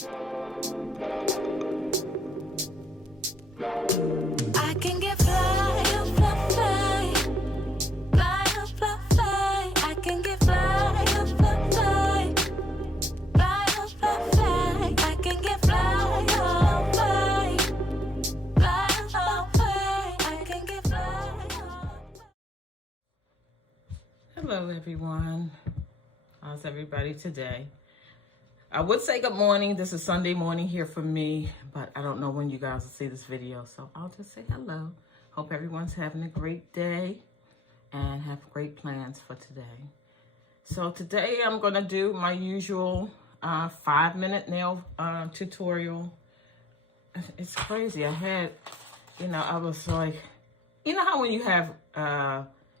I can get fly, oh fly, fly, oh fly, fly. I can get fly, oh fly, fly, fly, oh fly, fly. I can get fly, oh fly, fly, oh fly. I can get fly, oh. Hello everyone, how's everybody today? I would say good morning. This is Sunday morning here for me, but I don't know when you guys will see this video, so I'll just say hello. Hope everyone's having a great day and have great plans for today. So today I'm gonna do my usual 5-minute nail tutorial. It's crazy. I had, I was like, how when you have,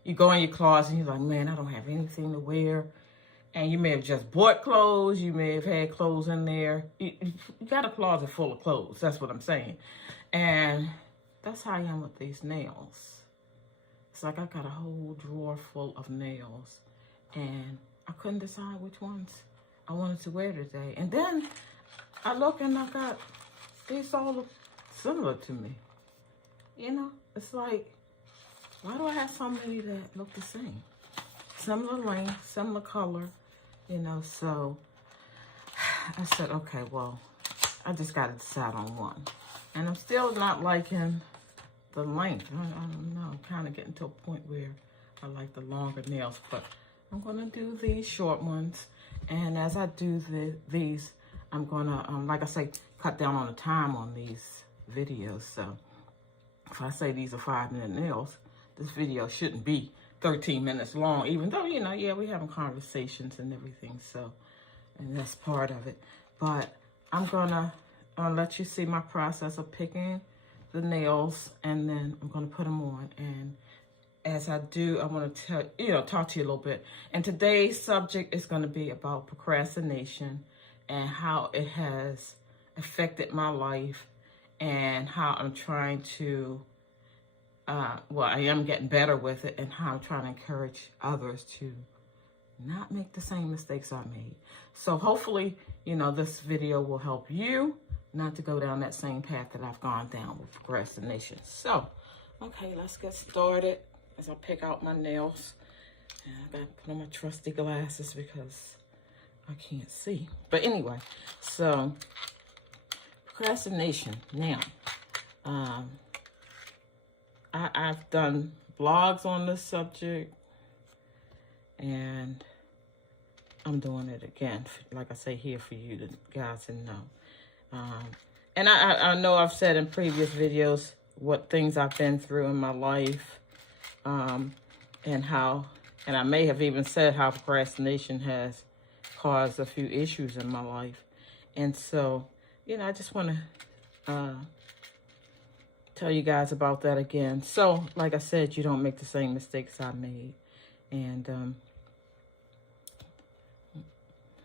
you go in your closet and you're like, man, I don't have anything to wear. And you may have just bought clothes. You may have had clothes in there. You got a closet full of clothes. That's what I'm saying. And that's how I am with these nails. It's like I got a whole drawer full of nails. And I couldn't decide which ones I wanted to wear today. And then I look and I got, these all look similar to me. It's like, why do I have so many that look the same? Similar length, similar color, so I said, okay, well, I just got to decide on one. And I'm still not liking the length. I don't know, I'm kind of getting to a point where I like the longer nails, but I'm going to do these short ones. And as I do these, I'm going to, like I say, cut down on the time on these videos. So if I say these are 5-minute nails, this video shouldn't be 13 minutes long, even though, yeah, we're having conversations and everything, so, and that's part of it. But I'm gonna let you see my process of picking the nails, and then I'm gonna put them on. And as I do, I want to talk to you a little bit. And today's subject is going to be about procrastination and how it has affected my life and how I'm trying to I am getting better with it, and how I'm trying to encourage others to not make the same mistakes I made. So hopefully, this video will help you not to go down that same path that I've gone down with procrastination. So, okay, let's get started as I pick out my nails. And I got to put on my trusty glasses because I can't see. But anyway, so procrastination. Now, I've done blogs on this subject, and I'm doing it again, like I say, here for you guys to know. And I know I've said in previous videos what things I've been through in my life, and I may have even said how procrastination has caused a few issues in my life. And so, I just want to tell you guys about that again. So, like I said, you don't make the same mistakes I made. And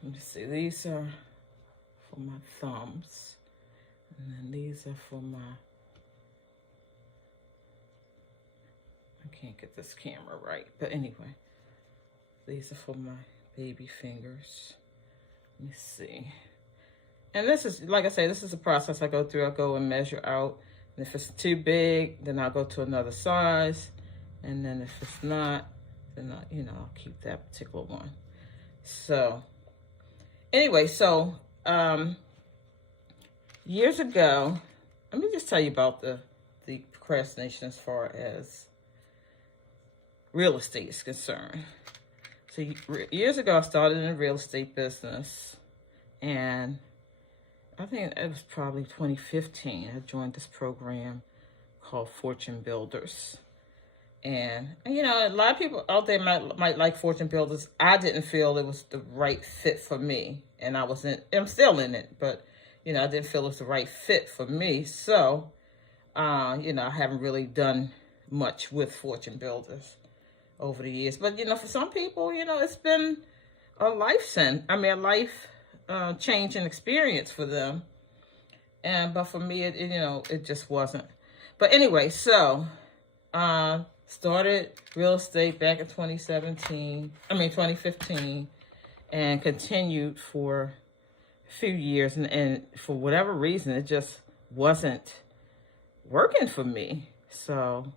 let me see, these are for my thumbs, and then these are for my, I can't get this camera right, but anyway, these are for my baby fingers. Let me see. And this is, like I say, this is a process I go through. I go and measure out. And if it's too big, then I'll go to another size. And then if it's not, then I'll keep that particular one. So anyway, so years ago, let me just tell you about the procrastination as far as real estate is concerned. So years ago, I started in the real estate business, and I think it was probably 2015. I joined this program called Fortune Builders. And a lot of people out there might like Fortune Builders. I didn't feel it was the right fit for me. And I'm still in it, but, I didn't feel it was the right fit for me. So, I haven't really done much with Fortune Builders over the years. But, for some people, it's been a life changing experience for them. But for me, it just wasn't. But anyway, so started real estate back in 2015, and continued for few years, and for whatever reason, it just wasn't working for me. So,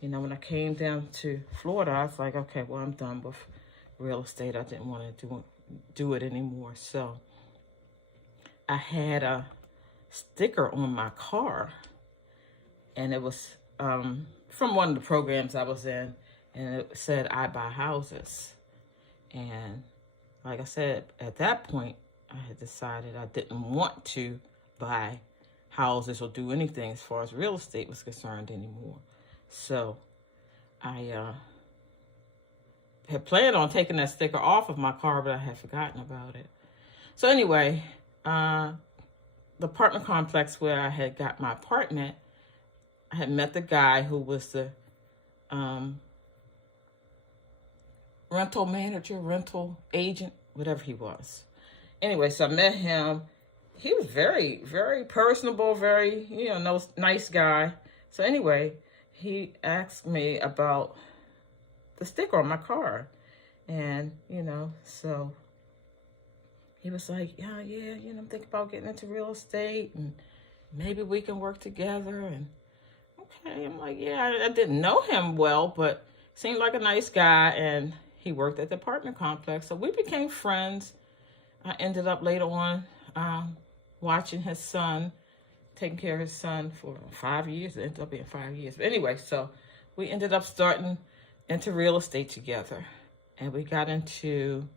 you know, when I came down to Florida, I was like, okay, well, I'm done with real estate. I didn't want to do it anymore. So I had a sticker on my car, and it was from one of the programs I was in, and it said, I buy houses. And like I said, at that point, I had decided I didn't want to buy houses or do anything as far as real estate was concerned anymore. So I had planned on taking that sticker off of my car, but I had forgotten about it. So anyway, the apartment complex where I had got my apartment, I had met the guy who was the rental manager, rental agent, whatever he was. Anyway, so I met him. He was very, very personable, very, nice guy. So anyway, he asked me about the sticker on my car. And, so he was like, yeah, I'm thinking about getting into real estate and maybe we can work together. And okay, I'm like, yeah, I didn't know him well, but seemed like a nice guy. And he worked at the apartment complex. So we became friends. I ended up later on watching his son, taking care of his son for 5 years. It ended up being 5 years. But anyway, so we ended up starting into real estate together. And we got into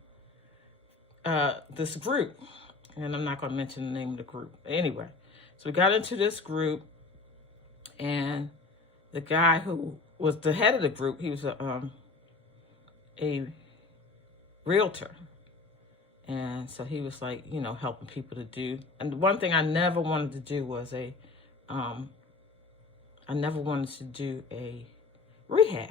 this group. And I'm not going to mention the name of the group. Anyway, so we got into this group. And the guy who was the head of the group, he was a realtor. And so he was like, helping people to do. And the one thing I never wanted to do was I never wanted to do a rehab.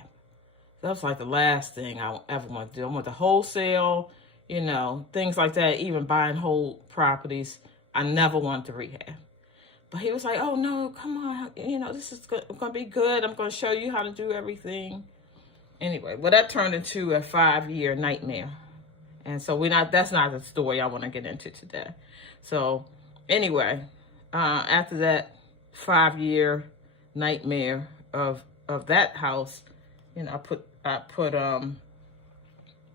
That was like the last thing I ever wanted to do. I want to wholesale, things like that, even buying whole properties. I never wanted to rehab. But he was like, oh, no, come on. This is going to be good. I'm going to show you how to do everything. Anyway, well, that turned into a 5-year nightmare. And so that's not the story I want to get into today. So anyway, after that 5-year nightmare of that house, I put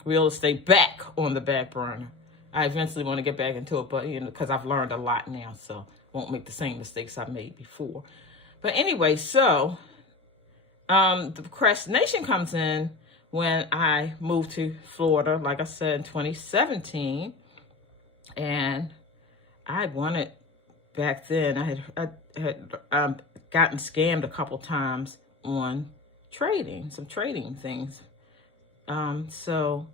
real estate back on the back burner. I eventually want to get back into it, but because I've learned a lot now, so won't make the same mistakes I made before. But anyway, so the procrastination comes in when I moved to Florida, like I said, in 2017. And I wanted, back then, I had gotten scammed a couple times on some trading things. So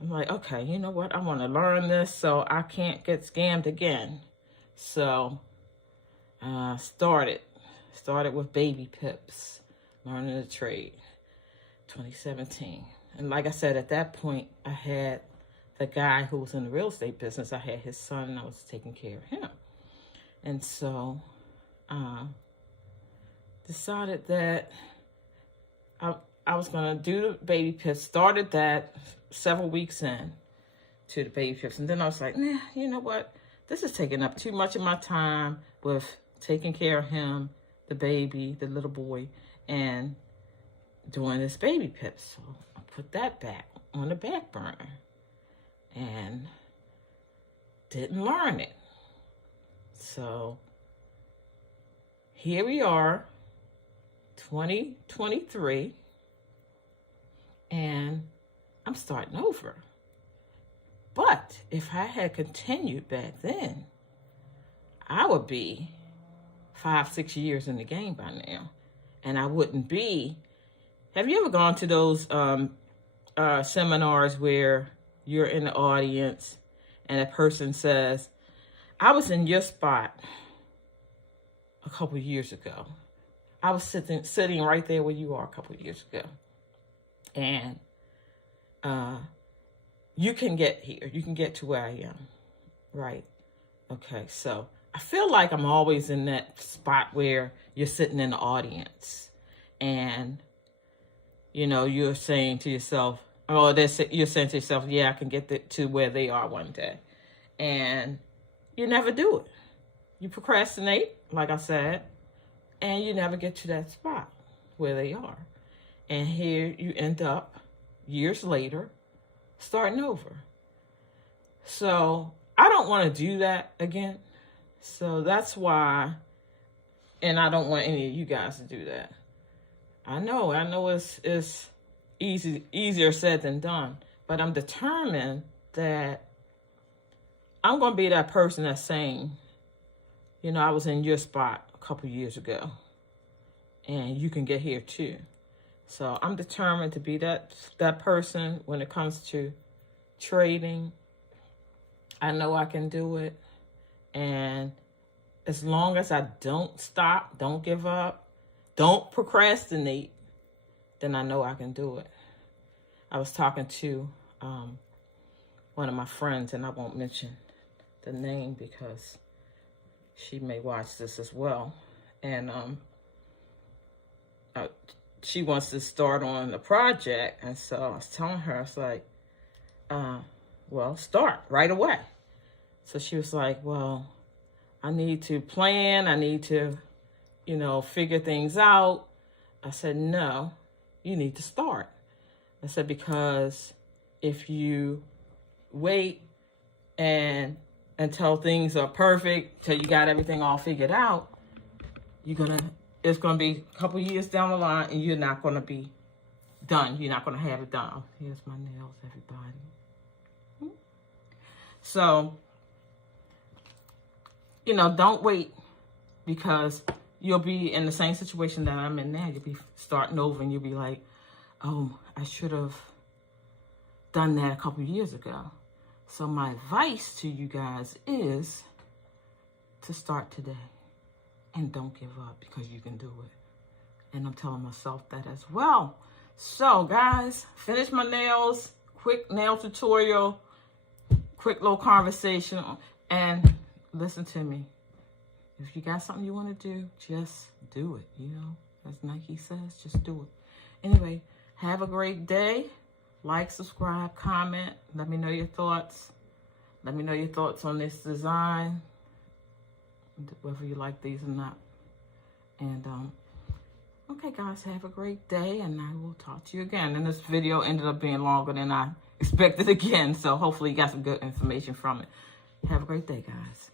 I'm like, okay, you know what? I want to learn this so I can't get scammed again. So started with baby pips, learning the trade. 2017. And like I said, at that point, I had the guy who was in the real estate business. I had his son, and I was taking care of him. And so decided that I was going to do the baby pips. Started that several weeks in to the baby pips. And then I was like, nah, you know what? This is taking up too much of my time with taking care of him, the baby, the little boy, and doing this baby pip. So I put that back on the back burner and didn't learn it. So here we are, 2023, and I'm starting over. But if I had continued back then, I would be 5-6 years in the game by now. And I wouldn't be. Have you ever gone to those seminars where you're in the audience and a person says, I was in your spot a couple years ago. I was sitting right there where you are a couple years ago. And you can get here. You can get to where I am. Right. Okay. So I feel like I'm always in that spot where you're sitting in the audience and, you're saying to yourself, you're saying to yourself, yeah, I can get to where they are one day. And you never do it. You procrastinate, like I said, and you never get to that spot where they are. And here you end up years later starting over. So I don't want to do that again. So that's why, and I don't want any of you guys to do that. I know it's easier said than done, but I'm determined that I'm going to be that person that's saying, you know, I was in your spot a couple years ago, and you can get here too. So I'm determined to be that person when it comes to trading. I know I can do it. And as long as I don't stop, don't give up, don't procrastinate, then I know I can do it. I was talking to one of my friends, and I won't mention the name because she may watch this as well. And she wants to start on a project. And so I was telling her, I was like, well, start right away. So she was like, well, I need to plan. I need to, you know, figure things out. I said, no, you need to start. I said, because if you wait and until things are perfect, till you got everything all figured out, it's gonna be a couple years down the line, and you're not gonna be done. You're not gonna have it done. Oh, here's my nails, everybody. So, you know, don't wait, because you'll be in the same situation that I'm in now. You'll be starting over, and you'll be like, oh, I should have done that a couple years ago. So my advice to you guys is to start today. And don't give up, because you can do it. And I'm telling myself that as well. So, guys, finish my nails. Quick nail tutorial. Quick little conversation. And listen to me. If you got something you want to do, just do it. You know, as Nike says, just do it. Anyway, have a great day. Like, subscribe, comment. Let me know your thoughts. Let me know your thoughts on this design, whether you like these or not. And okay, guys, have a great day, and I will talk to you again. And this video ended up being longer than I expected again, so hopefully you got some good information from it. Have a great day, guys.